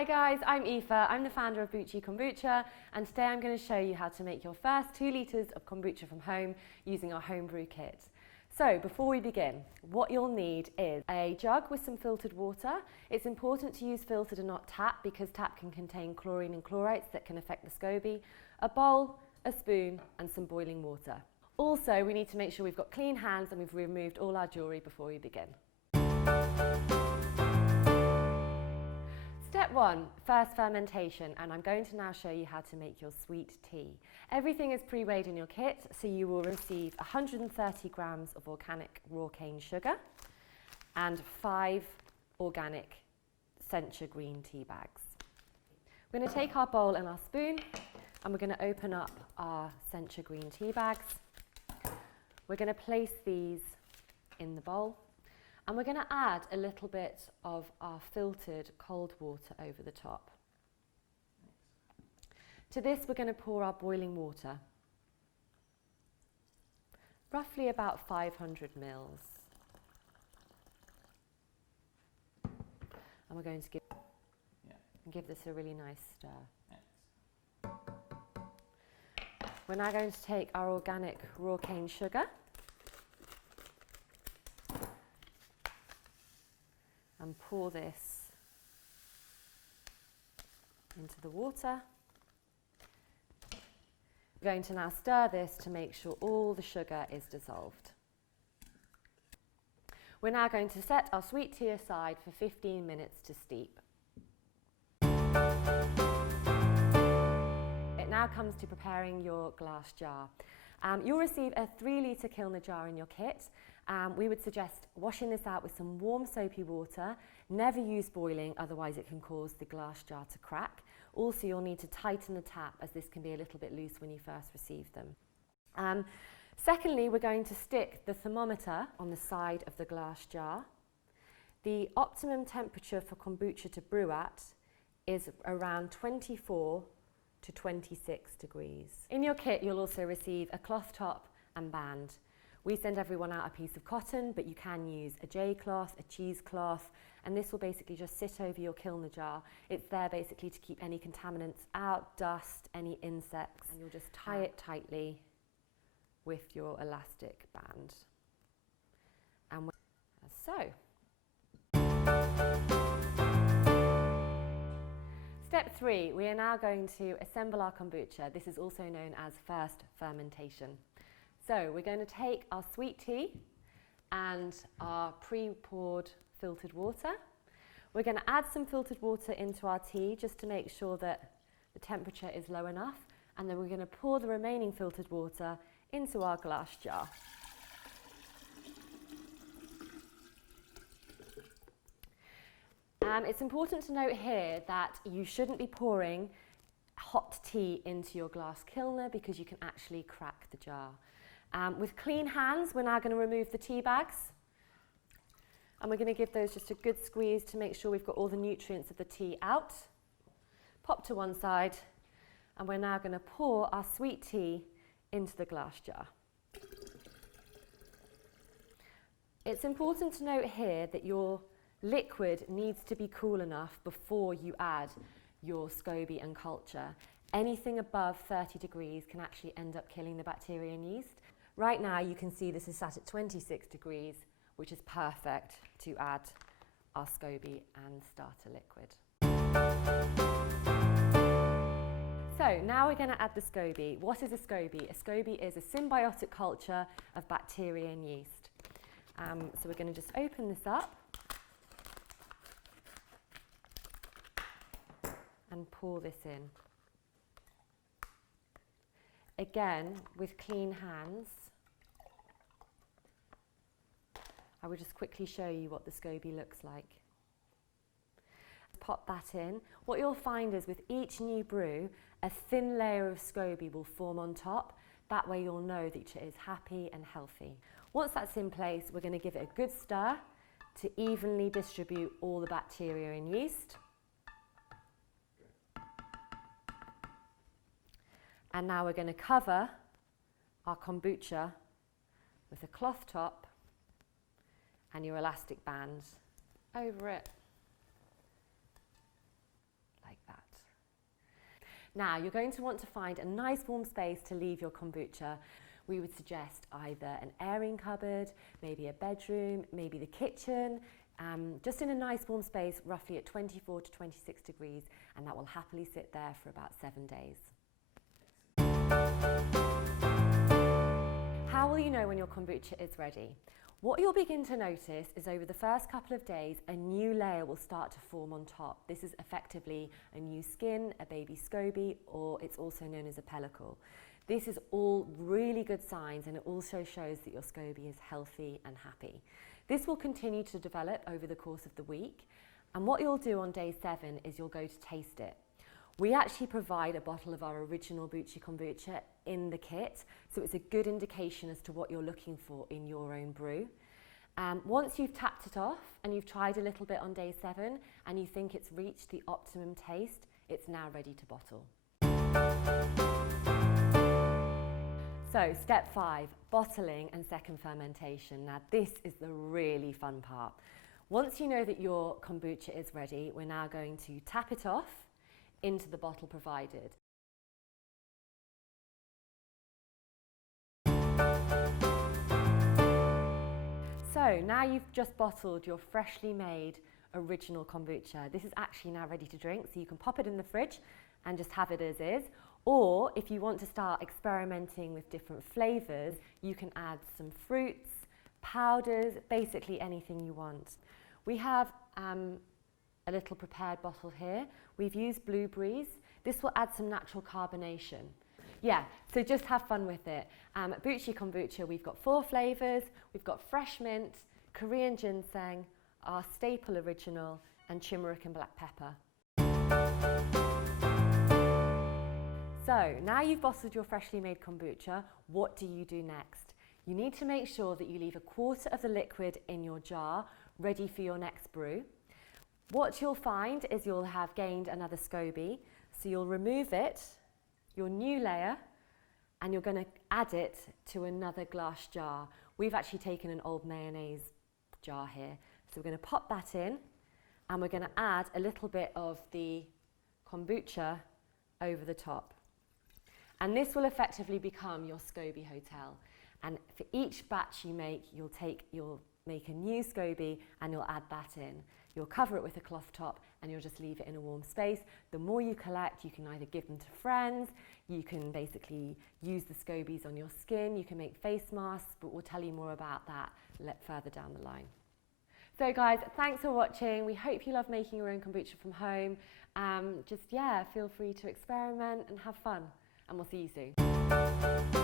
Hi guys, I'm Eaoifa. I'm the founder of Boo Chi Kombucha, and today I'm going to show you how to make your first 2 litres of kombucha from home using our homebrew kit. So before we begin, what you'll need is a jug with some filtered water. It's important to use filtered and not tap because tap can contain chlorine and chlorates that can affect the SCOBY, a bowl, a spoon and some boiling water. Also, we need to make sure we've got clean hands and we've removed all our jewellery before we begin. Step 1, first fermentation, and I'm going to now show you how to make your sweet tea. Everything is pre-weighed in your kit, so you will receive 130 grams of organic raw cane sugar and 5 organic Sencha green tea bags. We're going to take our bowl and our spoon and we're going to open up our Sencha green tea bags. We're going to place these in the bowl. And we're going to add a little bit of our filtered cold water over the top. To this we're going to pour our boiling water, roughly about 500 mils. And we're going to give this a really nice stir. We're now going to take our organic raw cane sugar and pour this into the water. We're going to now stir this to make sure all the sugar is dissolved. We're now going to set our sweet tea aside for 15 minutes to steep. It now comes to preparing your glass jar. You'll receive a 3-litre kilner jar in your kit. We would suggest washing this out with some warm soapy water. Never use boiling, otherwise it can cause the glass jar to crack. Also, you'll need to tighten the tap as this can be a little bit loose when you first receive them. Secondly, we're going to stick the thermometer on the side of the glass jar. The optimum temperature for kombucha to brew at is around 24 to 26 degrees. In your kit, you'll also receive a cloth top and band. We send everyone out a piece of cotton, but you can use a J cloth, a cheesecloth, and this will basically just sit over your kilner jar. It's there basically to keep any contaminants out, dust, any insects, and you'll just tie it tightly with your elastic band. And as so. Step 3, we are now going to assemble our kombucha. This is also known as first fermentation. So we're going to take our sweet tea and our pre-poured filtered water. We're going to add some filtered water into our tea just to make sure that the temperature is low enough, and then we're going to pour the remaining filtered water into our glass jar. It's important to note here that you shouldn't be pouring hot tea into your glass kilner because you can actually crack the jar. With clean hands, we're now going to remove the tea bags, and we're going to give those just a good squeeze to make sure we've got all the nutrients of the tea out. Pop to one side, and we're now going to pour our sweet tea into the glass jar. It's important to note here that your liquid needs to be cool enough before you add your SCOBY and culture. Anything above 30 degrees can actually end up killing the bacteria and yeast. Right now you can see this is sat at 26 degrees, which is perfect to add our SCOBY and starter liquid. So now we're going to add the SCOBY. What is a SCOBY? A SCOBY is a symbiotic culture of bacteria and yeast. So we're going to just open this up and pour this in. Again, with clean hands, I will just quickly show you what the SCOBY looks like. Pop that in. What you'll find is with each new brew, a thin layer of SCOBY will form on top. That way you'll know that it is happy and healthy. Once that's in place, we're going to give it a good stir to evenly distribute all the bacteria and yeast. And now we're going to cover our kombucha with a cloth top and your elastic band over it Now, you're going to want to find a nice warm space to leave your kombucha. We would suggest either an airing cupboard, maybe a bedroom, maybe the kitchen, just in a nice warm space, roughly at 24 to 26 degrees, and that will happily sit there for about 7 days. How will you know when your kombucha is ready? What you'll begin to notice is over the first couple of days, a new layer will start to form on top. This is effectively a new skin, a baby SCOBY, or it's also known as a pellicle. This is all really good signs, and it also shows that your SCOBY is healthy and happy. This will continue to develop over the course of the week, and what you'll do on day 7 is you'll go to taste it. We actually provide a bottle of our original Boo Chi Kombucha in the kit, so it's a good indication as to what you're looking for in your own brew. Once you've tapped it off and you've tried a little bit on day 7 and you think it's reached the optimum taste, it's now ready to bottle. So step 5, bottling and second fermentation. Now this is the really fun part. Once you know that your kombucha is ready, we're now going to tap it off into the bottle provided. So now you've just bottled your freshly made original kombucha. This is actually now ready to drink, so you can pop it in the fridge and just have it as is. Or if you want to start experimenting with different flavours, you can add some fruits, powders, basically anything you want. We have a little prepared bottle here. We've used blueberries. This will add some natural carbonation. Yeah, so just have fun with it. At Boo Chi Kombucha, we've got 4 flavours. We've got fresh mint, Korean ginseng, our staple original, and turmeric and black pepper. So now you've bottled your freshly made kombucha, what do you do next? You need to make sure that you leave a quarter of the liquid in your jar ready for your next brew. What you'll find is you'll have gained another SCOBY, so you'll remove it, your new layer, and you're going to add it to another glass jar. We've actually taken an old mayonnaise jar here, so we're going to pop that in, and we're going to add a little bit of the kombucha over the top. And this will effectively become your SCOBY hotel. And for each batch you make, you'll make a new SCOBY and you'll add that in. You'll cover it with a cloth top and you'll just leave it in a warm space. The more you collect, you can either give them to friends, you can basically use the SCOBYs on your skin, you can make face masks, but we'll tell you more about that further down the line. So guys, thanks for watching. We hope you love making your own kombucha from home. Feel free to experiment and have fun. And we'll see you soon.